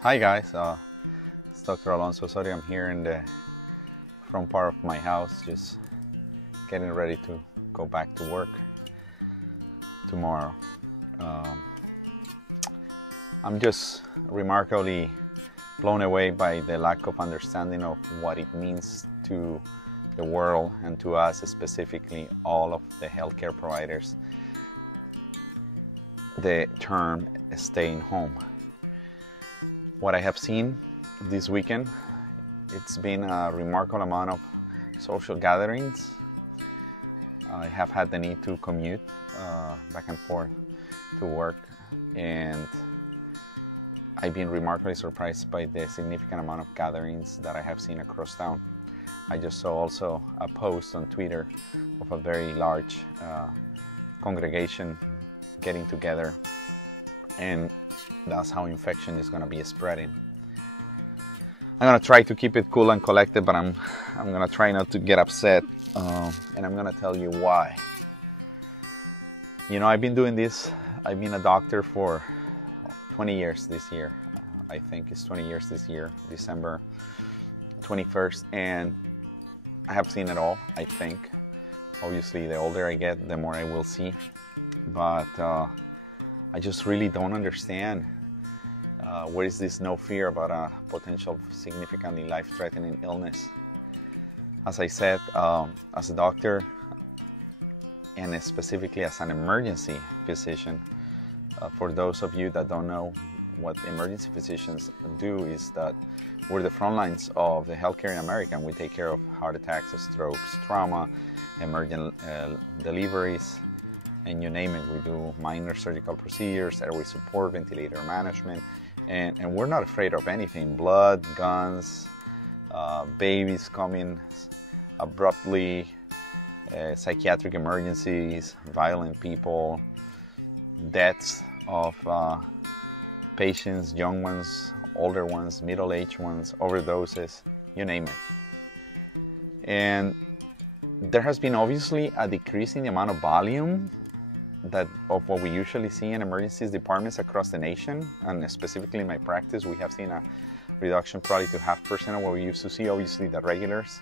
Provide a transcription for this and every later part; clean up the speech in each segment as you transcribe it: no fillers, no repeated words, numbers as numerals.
Hi guys, it's Dr. Alonso Soria. I'm here in the front part of my house, just getting ready to go back to work tomorrow. Um, I'm just remarkably blown away by the lack of understanding of what it means to the world and to us, specifically all of the healthcare providers, the term staying home. What I have seen this weekend, it's been a remarkable amount of social gatherings. I have had the need to commute back and forth to work, and I've been remarkably surprised by the significant amount of gatherings that I have seen across town. I just saw also a post on Twitter of a very large congregation getting together, and that's how infection is going to be spreading. I'm going to try to keep it cool and collected, but I'm going to try not to get upset, and I'm going to tell you why. You know, I've been doing this. I've been a doctor for 20 years this year. I think it's 20 years this year, December 21st, and I have seen it all, I think. Obviously, the older I get, the more I will see, but I just really don't understand where is this no fear about a potential significantly life-threatening illness. As I said, as a doctor, and specifically as an emergency physician, for those of you that don't know what emergency physicians do, is that we're the front lines of the healthcare in America, and we take care of heart attacks, strokes, trauma, emergent deliveries, and you name it. We do minor surgical procedures, airway support, ventilator management, and we're not afraid of anything. Blood, guns, babies coming abruptly, psychiatric emergencies, violent people, deaths of patients, young ones, older ones, middle-aged ones, overdoses, you name it. And there has been obviously a decrease in the amount of volume of what we usually see in emergencies departments across the nation, and specifically in my practice, we have seen a reduction probably to 0.5% of what we used to see. Obviously, the regulars,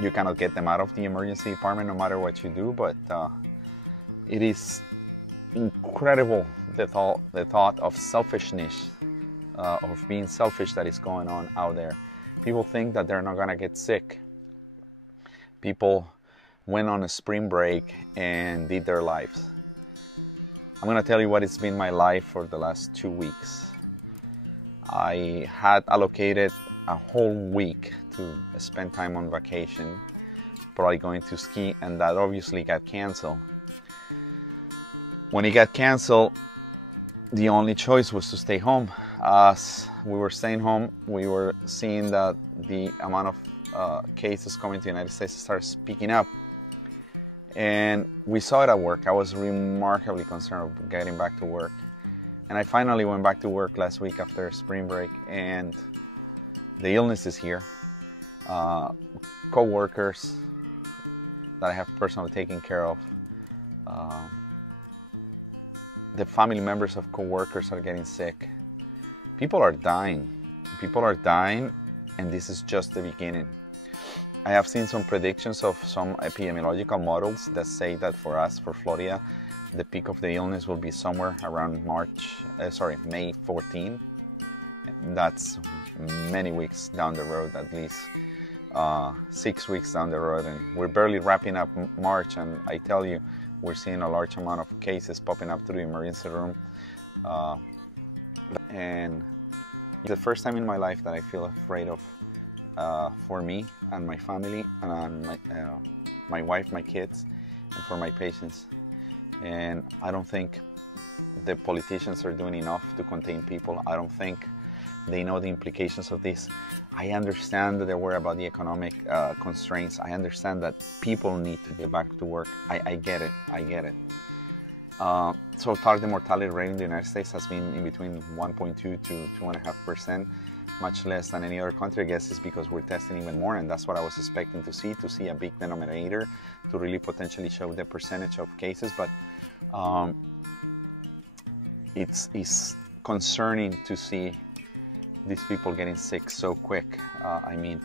you cannot get them out of the emergency department no matter what you do, but it is incredible the thought of selfishness, of being selfish that is going on out there. People think that they're not gonna get sick. People went on a spring break and did their lives. I'm going to tell you what it's been my life for the last 2 weeks. I had allocated a whole week to spend time on vacation, probably going to ski, and that obviously got canceled. When it got canceled, the only choice was to stay home. As we were staying home, we were seeing that the amount of cases coming to the United States started picking up. And we saw it at work. I was remarkably concerned of getting back to work. And I finally went back to work last week after spring break, and the illness is here. Co-workers that I have personally taken care of, the family members of co-workers are getting sick. People are dying. People are dying, and this is just the beginning. I have seen some predictions of some epidemiological models that say that for us, for Florida, the peak of the illness will be somewhere around May 14. That's many weeks down the road, at least 6 weeks down the road, and we're barely wrapping up March, and I tell you, we're seeing a large amount of cases popping up through the emergency room, and it's the first time in my life that I feel afraid of for me and my family and my wife, my kids, and for my patients. And I don't think the politicians are doing enough to contain people. I don't think they know the implications of this. I understand that they're worried about the economic constraints. I understand that people need to get back to work. I get it. So far, the mortality rate in the United States has been in between 1.2 to 2.5%. Much less than any other country. I guess it's because we're testing even more, and that's what I was expecting to see a big denominator to really potentially show the percentage of cases. But it's concerning to see these people getting sick so quick. I mean,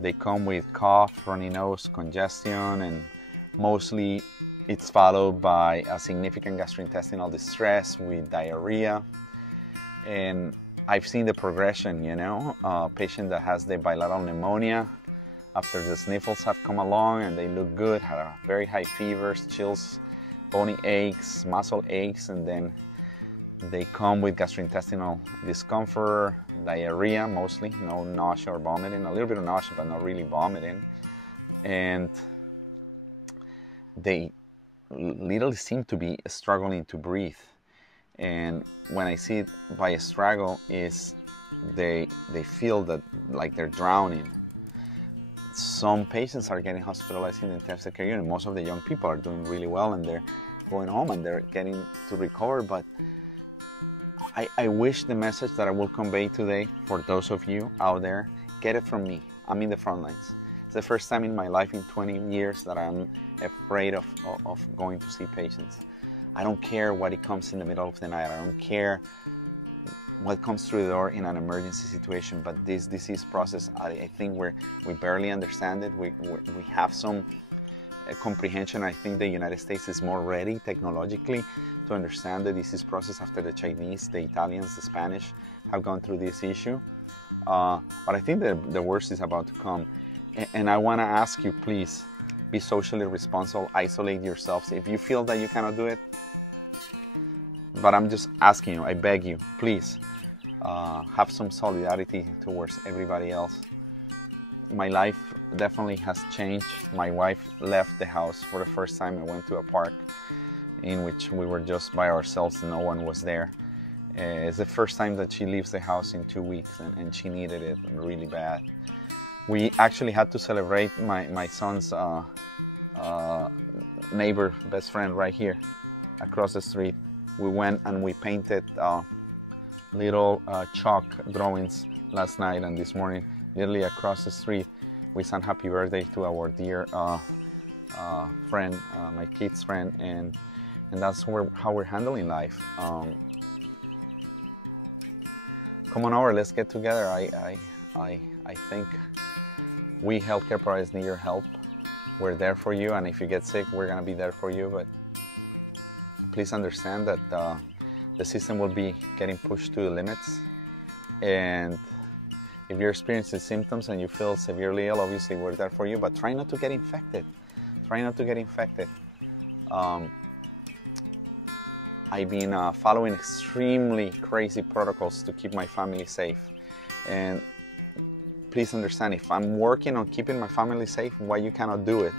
they come with cough, runny nose, congestion, and mostly it's followed by a significant gastrointestinal distress with diarrhea. And I've seen the progression, you know, a patient that has the bilateral pneumonia, after the sniffles have come along and they look good, had a very high fevers, chills, bony aches, muscle aches, and then they come with gastrointestinal discomfort, diarrhea mostly, no nausea or vomiting, a little bit of nausea but not really vomiting. And they literally seem to be struggling to breathe. And when I see it by a struggle is they feel that like they're drowning. Some patients are getting hospitalized in the intensive care unit. Most of the young people are doing really well and they're going home and they're getting to recover. But I wish the message that I will convey today for those of you out there, get it from me. I'm in the front lines. It's the first time in my life in 20 years that I'm afraid of going to see patients. I don't care what it comes in the middle of the night. I don't care what comes through the door in an emergency situation. But this disease process, I think we barely understand it. We have some comprehension. I think the United States is more ready technologically to understand the disease process after the Chinese, the Italians, the Spanish have gone through this issue. But I think the worst is about to come. And I want to ask you, please, be socially responsible, isolate yourselves. If you feel that you cannot do it, but I'm just asking you, I beg you, please, have some solidarity towards everybody else. My life definitely has changed. My wife left the house for the first time. I went to a park in which we were just by ourselves, no one was there. It's the first time that she leaves the house in 2 weeks, and she needed it really bad. We actually had to celebrate my son's neighbor, best friend right here across the street. We went and we painted little chalk drawings last night and this morning, literally across the street. We sang happy birthday to our dear friend, my kid's friend, and that's how we're handling life. Come on over, let's get together. I think we healthcare providers need your help. We're there for you, and if you get sick, we're gonna be there for you. But please understand that the system will be getting pushed to the limits. And if you're experiencing symptoms and you feel severely ill, obviously we're there for you, but try not to get infected. Try not to get infected. I've been following extremely crazy protocols to keep my family safe. And please understand, if I'm working on keeping my family safe, why you cannot do it?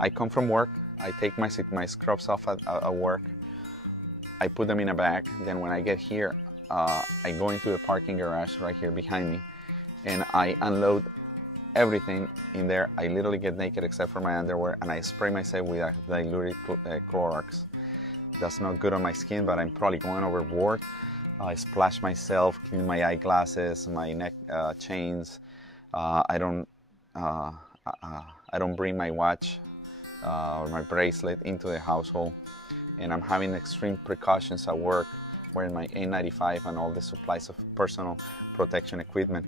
I come from work, I take my scrubs off at work, I put them in a bag, then when I get here, I go into the parking garage right here behind me, and I unload everything in there. I literally get naked except for my underwear, and I spray myself with a diluted Clorox. That's not good on my skin, but I'm probably going overboard. I splash myself, clean my eyeglasses, my neck chains. I don't bring my watch or my bracelet into the household, and I'm having extreme precautions at work, wearing my N95 and all the supplies of personal protection equipment.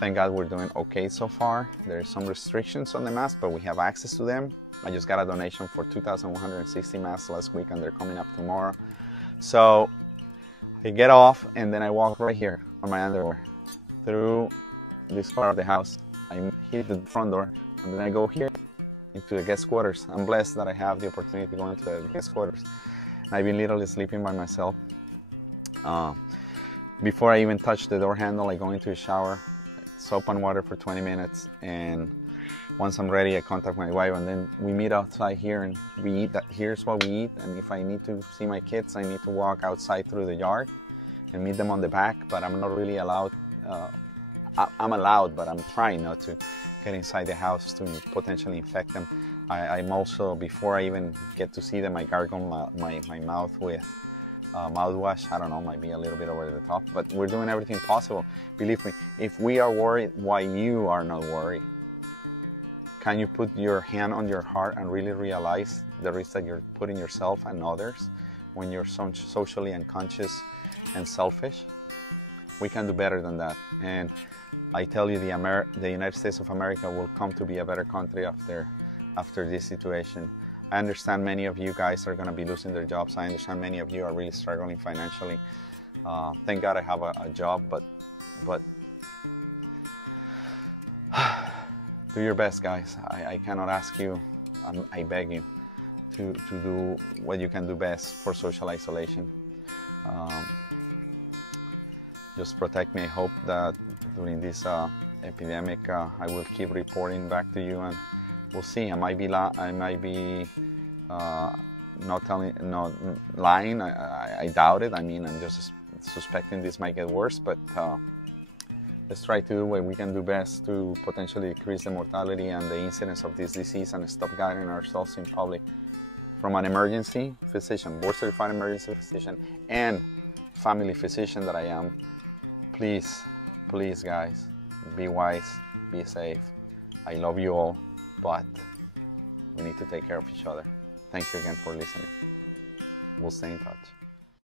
Thank God we're doing okay so far. There's some restrictions on the mask, but we have access to them. I just got a donation for 2,160 masks last week, and they're coming up tomorrow. So I get off, and then I walk right here on my underwear through this part of the house. I hit the front door, and then I go here into the guest quarters. I'm blessed that I have the opportunity to go into the guest quarters. I've been literally sleeping by myself. Before I even touch the door handle, I go into a shower, soap and water for 20 minutes, and once I'm ready, I contact my wife, and then we meet outside here and we eat. Here's what we eat, and if I need to see my kids, I need to walk outside through the yard and meet them on the back, but I'm not really allowed. I'm allowed, but I'm trying not to get inside the house to potentially infect them. I'm also, before I even get to see them, I gargle my mouth with mouthwash. I don't know, might be a little bit over the top, but we're doing everything possible. Believe me, if we are worried, why you are not worried? Can you put your hand on your heart and really realize the risk that you're putting yourself and others when you're socially unconscious and selfish? We can do better than that. And I tell you, the United States of America will come to be a better country after this situation. I understand many of you guys are going to be losing their jobs. I understand many of you are really struggling financially. Thank God I have a job, but do your best, guys. I cannot ask you, I beg you, to do what you can do best for social isolation. Just protect me. I hope that during this epidemic, I will keep reporting back to you, and we'll see. I might be not lying. I doubt it. I mean, I'm just suspecting this might get worse, but let's try to do what we can do best to potentially decrease the mortality and the incidence of this disease and stop gathering ourselves in public. From an emergency physician, board-certified emergency physician, and family physician that I am, please, guys, be wise, be safe. I love you all, but we need to take care of each other. Thank you again for listening. We'll stay in touch.